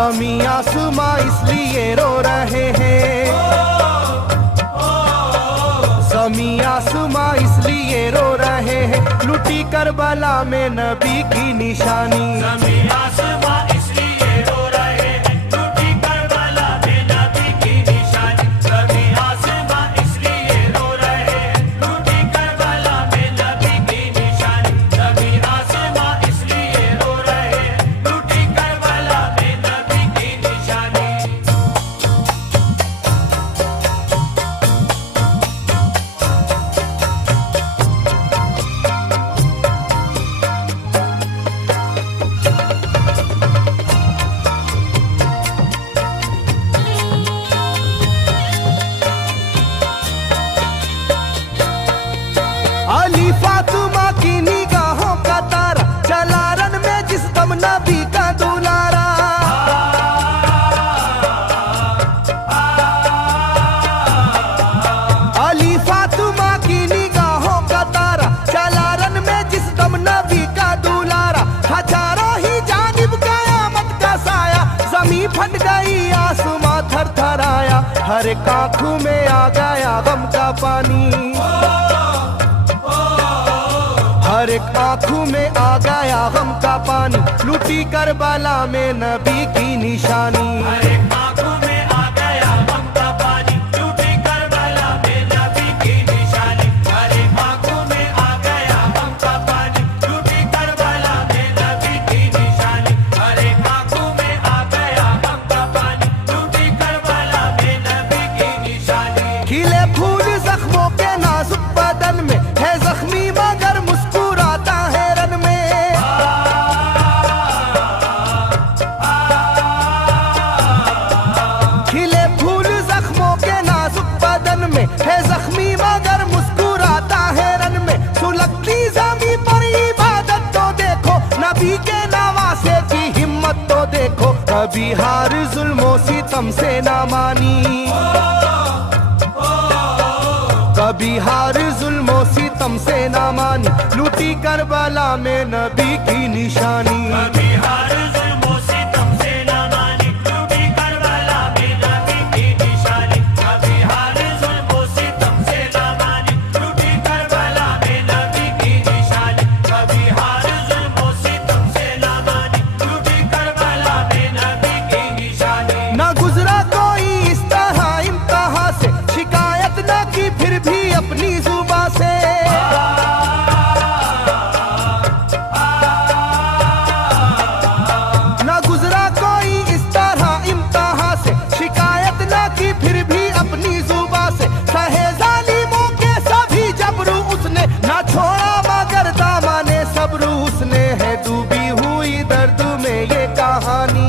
ज़मीं आसमां इसलिए रो रहे हैं, ज़मीं आसमां इसलिए रो रहे हैं, लुटी करबला में नबी की निशानी। ज़मीं आसमां इसलिए रो रहे हैं, लुटी करबला में नबी की निशानी। ज़मीं आसमां इसलिए रो रहे हैं, लुटी करबला में नबी की निशानी। ज़मीं आसमां इसलिए रो रहे हैं, लुटी करबला में नबी की निशानी। अली फातिमा की निगाहों का तारा, चला रन में जिस दम नबी का दुलारा। अली फातिमा की निगाहों का तारा, चला रन में जिस दम नबी का दुलारा। था चारों ही जानिब कयामत का साया, ज़मीं फट गई आसमां थर थर आया, हर एक आँखों में आ गया गम का पानी। हर एक आँखों में आ गया गम का पानी, लुटी करबला में नबी की निशानी। हर एक आँखों में आ गया गम का पानी, लुटी करबला में नबी की निशानी। हर एक आँखों में आ गया गम का पानी, लुटी करबला में नबी की निशानी। हर एक आँखों में आ गया गम का पानी, लुटी करबला में नबी की निशानी। खिले फूल जख्मों के नाजुक बदन में, है जख्मी मगर मुस्कुराता है रन में। खिले फूल जख्मों के नाजुक बदन में, है जख्मी मगर मुस्कुराता है रन में। सुलगती ज़मीं पर इबादत तो देखो, नबी के नवासे की हिम्मत तो देखो। कभी हार जुल्मों सितम से ना मानी, कभी हार जुल्मों सितम से ना मानी, लुटी करबला में नबी की निशानी। कभी हार जुल्मों सितम से ना मानी, लुटी करबला में नबी की निशानी। कभी हार जुल्मों सितम से ना मानी, लुटी करबला में नबी की निशानी। कभी हार जुल्मों सितम से ना मानी, लुटी करबला में नबी की निशानी। ना गुजरा कोई इस तरह इम्तिहा से, शिकायत न की फिर भी अपनी जुबां से। ना गुजरा कोई इस तरह इम्तिहा से, शिकायत न की फिर भी अपनी जुबां से। सहे जालिमों के सभी जबरू उसने, ना छोड़ा मगर दामने सब्रू उसने। है डूबी हुई दर्द में ये कहानी,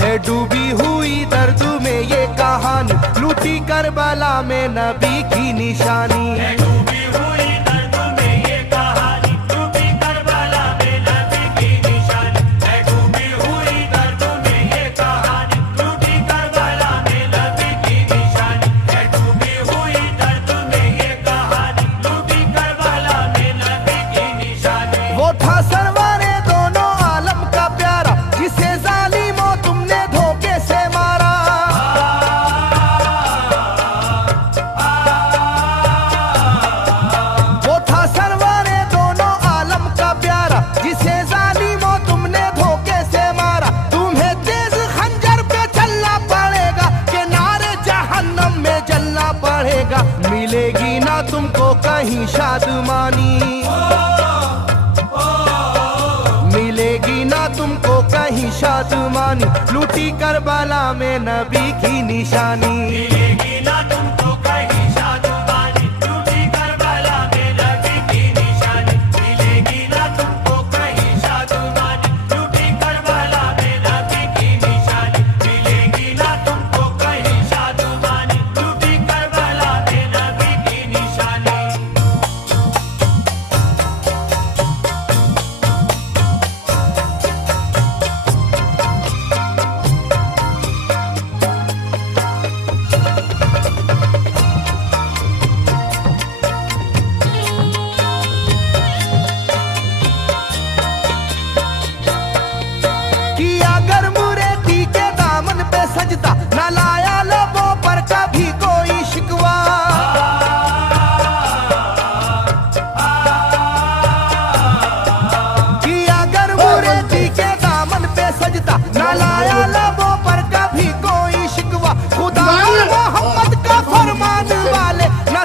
है डूबी हुई दर्द में ये कहानी, लूटी करबला में नबी की निशानी। है डूबी हुई दर्द में ये कहानी, लुटी करबला में नबी की निशानी। है डूबी हुई दर्द में ये कहानी, लुटी करबला में नबी की निशानी। है डूबी हुई दर्द में ये कहानी, लुटी करबला में नबी की निशानी। वो था सरवारे दोनों आलम का प्यारा, जिसे जालिमों तुमने धोखे से मारा। वो था सरवारे दोनों आलम का प्यारा, जिसे जालिमों तुमने धोखे से मारा। तुम्हें तेज खंजर पे चलना पड़ेगा, कि नारे जहन्नम में जलना पड़ेगा। मिलेगी ना तुमको कहीं शादमानी, मिलेगी ना तुमको कहीं शादमानी, लूटी करबला में नबी की निशानी। मिलेगी ना तुमको कहीं शादमानी, लुटी करबला में नबी की निशानी। मिलेगी ना तुमको कहीं शादमानी, लुटी करबला में नबी की निशानी। मिलेगी ना तुमको कहीं शादमानी, लुटी करबला में नबी की निशानी।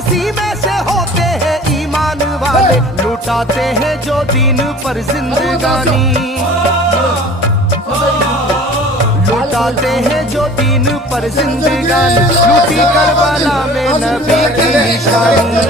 सीने से होते हैं ईमान वाले, लुटाते हैं जो दीन पर जिंदगानी, लुटाते हैं जो दीन पर जिंदगानी, लूटी करबला में नबी की निशानी।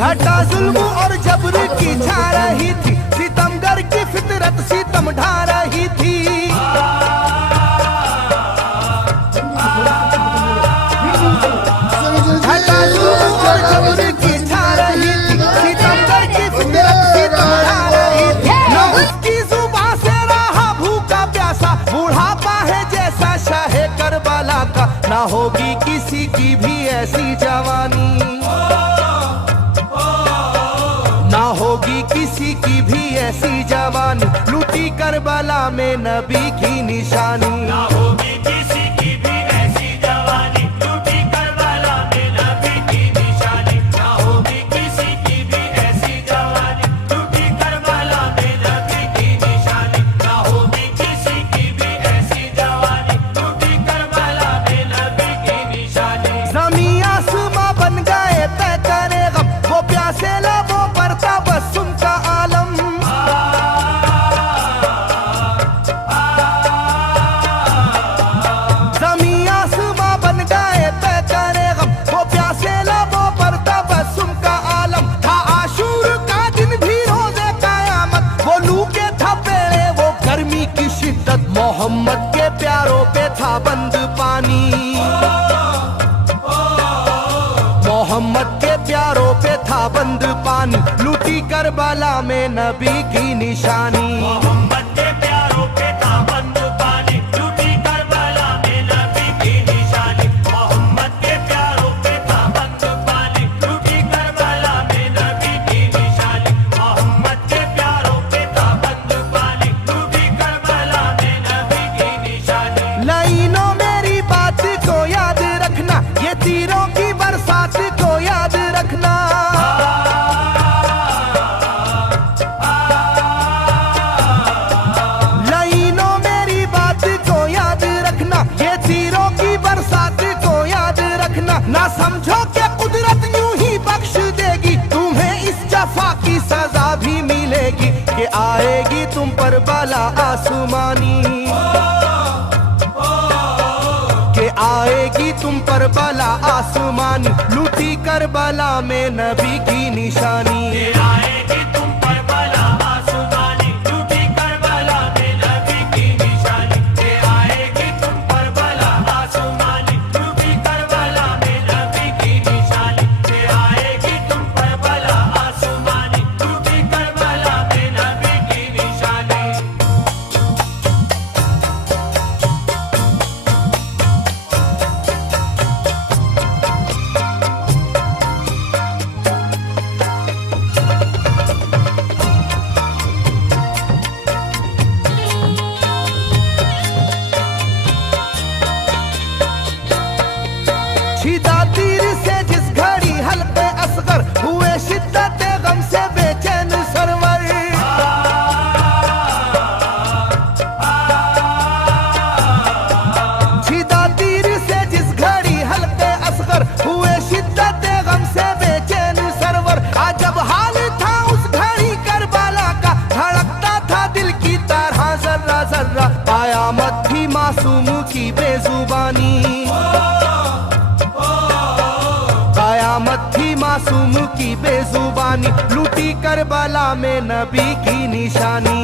घटा जुल्म और जबर की छा रही थी, सितमगर की फितरत सितम ढा रही थी। घटा जुल्म और जबर की छा रही थी, सितमगर की फितरत सितम ढा रही थी। न उसकी जुबान से रहा भूखा प्यासा, बुढ़ापा है जैसा शाहे करबला का, ना होगी किसी की भी ऐसी जवानी, ना होगी किसी की भी ऐसी जवानी, लूटी करबला में नबी की निशानी। ना होगी किसी की भी ऐसी जवानी, लूटी करबला में नबी की निशानी। ना होगी किसी की भी ऐसी जवानी, लूटी करबला में नबी की निशानी। ना होगी किसी की भी ऐसी जवानी, लूटी करबला में नबी की निशानी। ज़मीं आसमां बन गए तय करे गम, वो प्यासे लबों पर तबस्सुम का आलम। ज़मीं आसमां बन गए तय करे गम, वो प्यासे लबों पर तबस्सुम का आलम। था आशूर का दिन भी रोज़े क़यामत, वो लू के थपेड़े वो गर्मी की शिद्दत, मोहम्मद के प्यारों पे था बंद पानी, मोहम्मद के प्यारों पे था बंद पानी, लूटी करबला में नबी की निशानी। मोहम्मद के प्यारों पे था बंद पानी, लूटी करबला में नबी की निशानी। मोहम्मद के प्यारों पे था बंद पानी, लूटी करबला में नबी की निशानी। मोहम्मद के प्यारों पे था बंद पानी, लूटी करबला में नबी की निशानी। लाइनों मेरी बात को याद रखना, ये तीरों की बरसात को याद रखना। लाइनों मेरी बात को याद रखना, ये तीरों की बरसात को याद रखना। ना समझो कि कुदरत यूं ही बख्श देगी, तुम्हें इस जफा की सजा भी मिलेगी, कि आएगी तुम पर बला आसमानी, के आएगी तुम पर बला आसमानी, लूटी करबला में नबी की निशानी। ये आएगी तुम पर बला आसमानी, लूटी करबला में नबी की निशानी। ये आएगी तुम पर बला आसमानी, लूटी करबला में नबी की निशानी। ये आएगी तुम पर बला आसमानी, लूटी करबला में नबी की निशानी। छिदा तीर से जिस घड़ी हल्के असगर हुए, शिद्दत गम से बेचैन सरवर। छिदा तीर से जिस घड़ी हल्के असगर हुए, शिद्दत गम से बेचैन सरवर। आज जब हाल था उस घड़ी करबला का, धड़कता था दिल की तरह जर्रा जर्रा, कयामत थी मासूम की बेजुबानी, कयामत थी मासूम की बेजुबानी, लूटी करबला में नबी की निशानी।